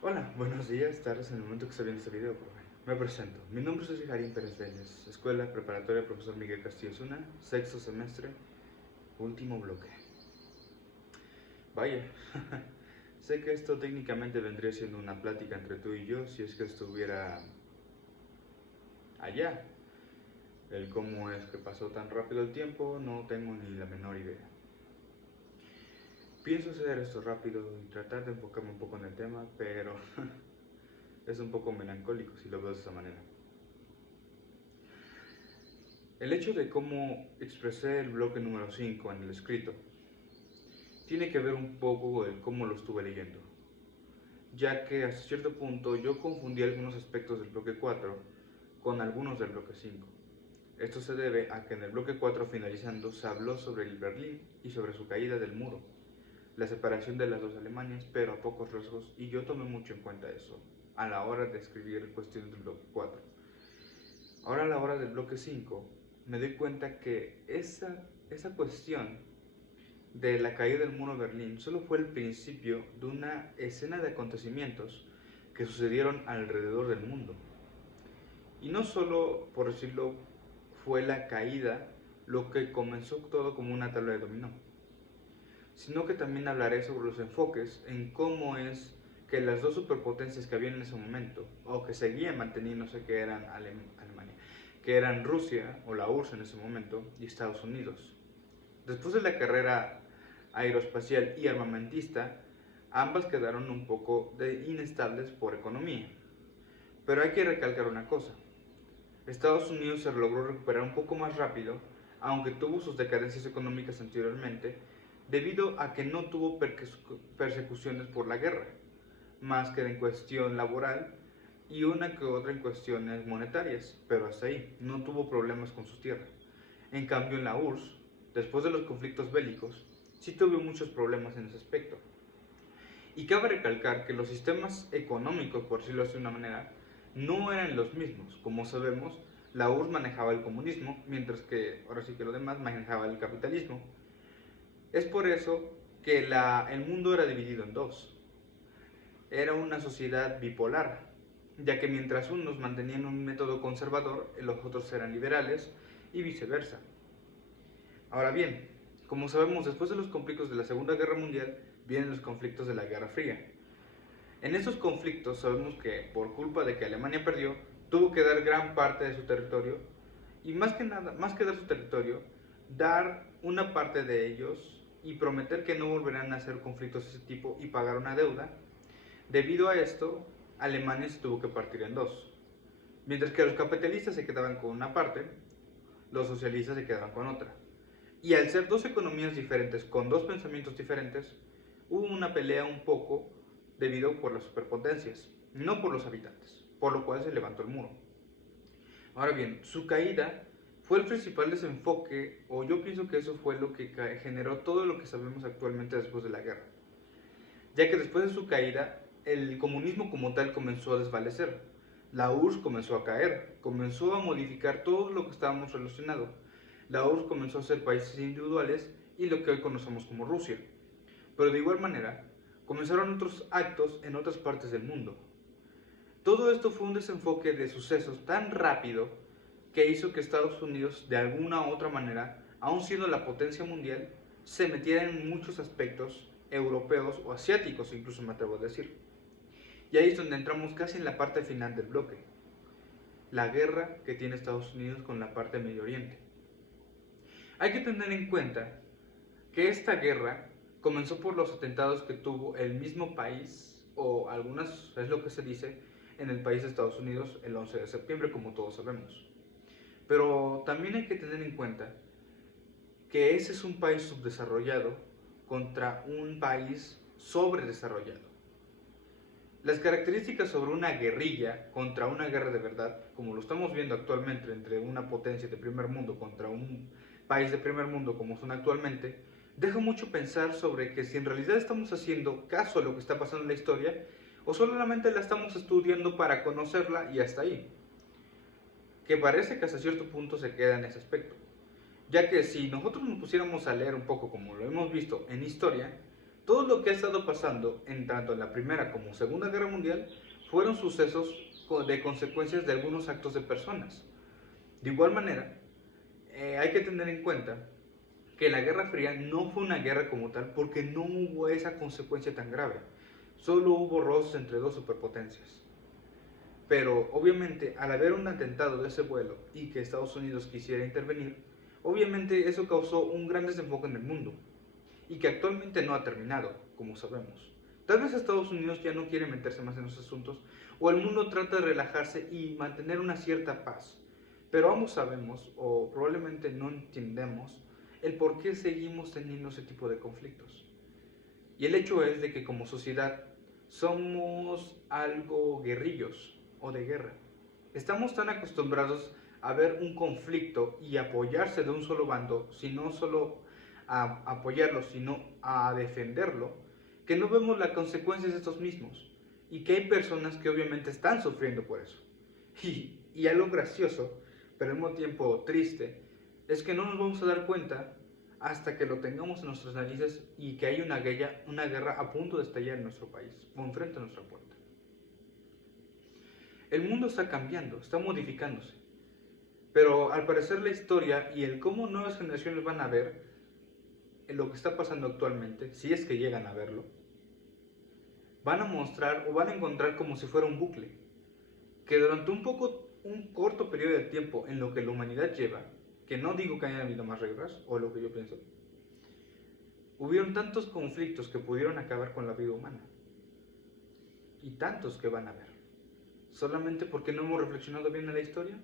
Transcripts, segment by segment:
Hola, buenos días, tardes en el momento que está viendo este video, profe. Me presento. Mi nombre es José Jarín Pérez Vélez, Escuela Preparatoria Profesor Miguel Castillo Zuna, sexto semestre, último bloque. Vaya, sé que esto técnicamente vendría siendo una plática entre tú y yo si es que estuviera allá. El cómo es que pasó tan rápido el tiempo, no tengo ni la menor idea. Pienso hacer esto rápido y tratar de enfocarme un poco en el tema, pero es un poco melancólico si lo veo de esa manera. El hecho de cómo expresé el bloque número 5 en el escrito tiene que ver un poco el cómo lo estuve leyendo, ya que hasta cierto punto yo confundí algunos aspectos del bloque 4 con algunos del bloque 5. Esto se debe a que en el bloque 4 finalizando se habló sobre el Berlín y sobre su caída del muro, la separación de las dos Alemanias, pero a pocos rasgos, y yo tomé mucho en cuenta eso a la hora de escribir cuestiones del bloque 4. Ahora a la hora del bloque 5 me doy cuenta que esa cuestión de la caída del muro de Berlín solo fue el principio de una escena de acontecimientos que sucedieron alrededor del mundo. Y no solo, por decirlo, fue la caída lo que comenzó todo como una tabla de dominó, sino que también hablaré sobre los enfoques en cómo es que las dos superpotencias que había en ese momento, o que seguían manteniéndose, que eran Alemania, que eran Rusia o la URSS en ese momento y Estados Unidos. Después de la carrera aeroespacial y armamentista, ambas quedaron un poco inestables por economía. Pero hay que recalcar una cosa, Estados Unidos se logró recuperar un poco más rápido, aunque tuvo sus decadencias económicas anteriormente, debido a que no tuvo persecuciones por la guerra, más que en cuestión laboral y una que otra en cuestiones monetarias, pero hasta ahí, no tuvo problemas con sus tierras. En cambio en la URSS, después de los conflictos bélicos, sí tuvo muchos problemas en ese aspecto. Y cabe recalcar que los sistemas económicos, por decirlo de una manera, no eran los mismos. Como sabemos, la URSS manejaba el comunismo, mientras que ahora sí que los demás manejaba el capitalismo. Es por eso que el mundo era dividido en dos. Era una sociedad bipolar, ya que mientras unos mantenían un método conservador, los otros eran liberales y viceversa. Ahora bien, como sabemos, después de los conflictos de la Segunda Guerra Mundial vienen los conflictos de la Guerra Fría. En estos conflictos sabemos que por culpa de que Alemania perdió, tuvo que dar gran parte de su territorio y más que nada, más que dar su territorio, dar una parte de ellos y prometer que no volverán a hacer conflictos de ese tipo y pagar una deuda. Debido a esto, Alemania se tuvo que partir en dos. Mientras que los capitalistas se quedaban con una parte, los socialistas se quedaban con otra. Y al ser dos economías diferentes, con dos pensamientos diferentes, hubo una pelea un poco debido por las superpotencias, no por los habitantes, por lo cual se levantó el muro. Ahora bien, su caída fue el principal desenfoque, o yo pienso que eso fue lo que generó todo lo que sabemos actualmente después de la guerra, ya que después de su caída, el comunismo como tal comenzó a desvanecer, la URSS comenzó a caer, comenzó a modificar todo lo que estábamos relacionado. La URSS comenzó a ser países individuales y lo que hoy conocemos como Rusia. Pero de igual manera, comenzaron otros actos en otras partes del mundo. Todo esto fue un desenfoque de sucesos tan rápido que hizo que Estados Unidos, de alguna u otra manera, aun siendo la potencia mundial, se metiera en muchos aspectos europeos o asiáticos, incluso me atrevo a decir. Y ahí es donde entramos casi en la parte final del bloque, la guerra que tiene Estados Unidos con la parte de Medio Oriente. Hay que tener en cuenta que esta guerra comenzó por los atentados que tuvo el mismo país, o algunas, es lo que se dice, en el país de Estados Unidos el 11 de septiembre, como todos sabemos. Pero también hay que tener en cuenta que ese es un país subdesarrollado contra un país sobredesarrollado. Las características sobre una guerrilla contra una guerra de verdad, como lo estamos viendo actualmente entre una potencia de primer mundo contra un país de primer mundo como son actualmente, deja mucho pensar sobre que si en realidad estamos haciendo caso a lo que está pasando en la historia o solamente la estamos estudiando para conocerla y hasta ahí. Que parece que hasta cierto punto se queda en ese aspecto. Ya que si nosotros nos pusiéramos a leer un poco como lo hemos visto en historia, Todo lo que ha estado pasando en tanto la Primera como Segunda Guerra Mundial fueron sucesos de consecuencias de algunos actos de personas. De igual manera, hay que tener en cuenta que la Guerra Fría no fue una guerra como tal porque no hubo esa consecuencia tan grave. Solo hubo roces entre dos superpotencias. Pero obviamente al haber un atentado de ese vuelo y que Estados Unidos quisiera intervenir, obviamente eso causó un gran desenfoque en el mundo y que actualmente no ha terminado, como sabemos. Tal vez Estados Unidos ya no quiere meterse más en los asuntos o el mundo trata de relajarse y mantener una cierta paz. Pero ambos sabemos, o probablemente no entendemos, el por qué seguimos teniendo ese tipo de conflictos. Y el hecho es de que como sociedad somos algo guerrillos o de guerra. Estamos tan acostumbrados a ver un conflicto y apoyarse de un solo bando, si no solo a apoyarlo, sino a defenderlo, que no vemos las consecuencias de estos mismos. Y que hay personas que obviamente están sufriendo por eso. Y algo gracioso, pero al mismo tiempo triste, es que no nos vamos a dar cuenta hasta que lo tengamos en nuestras narices y que hay una guerra a punto de estallar en nuestro país o enfrente a nuestra puerta. El mundo está cambiando, está modificándose, pero al parecer la historia y el cómo nuevas generaciones van a ver lo que está pasando actualmente, si es que llegan a verlo, van a mostrar o van a encontrar como si fuera un bucle, que durante un corto periodo de tiempo en lo que la humanidad lleva, que no digo que haya habido más reglas, o lo que yo pienso, hubieron tantos conflictos que pudieron acabar con la vida humana. Y tantos que van a haber. ¿Solamente porque no hemos reflexionado bien en la historia?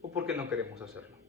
¿O porque no queremos hacerlo?